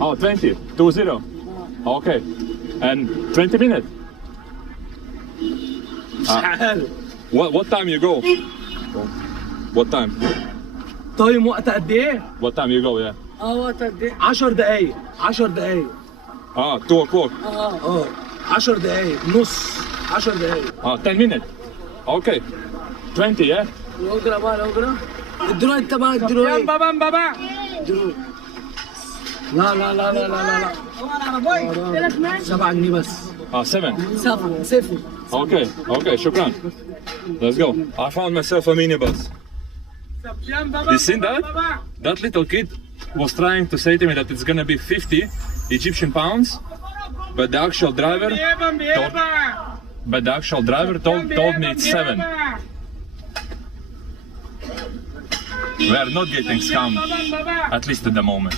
Oh, 20. 20. Okay. And 20 minutes. What time you go? What time? طيب وقت قد ايه؟ What time you go? Yeah. وقت قد ايه؟ 10 دقايق 10 دقايق 2 o'clock. 10 دقايق نص 10 دقايق 10 minutes. Okay. 20, yeah? الاجرة بقى الاجرة ادوا انت بقى ادوا ايه؟ بابا لا لا لا لا لا لا 7 جنيه بس 7. 7 Okay, shukran. Let's go. I found myself a minibus. You seen that? That little kid was trying to say to me that it's gonna be 50 Egyptian pounds, but the actual driver told me it's 7. We are not getting scammed, at least at the moment.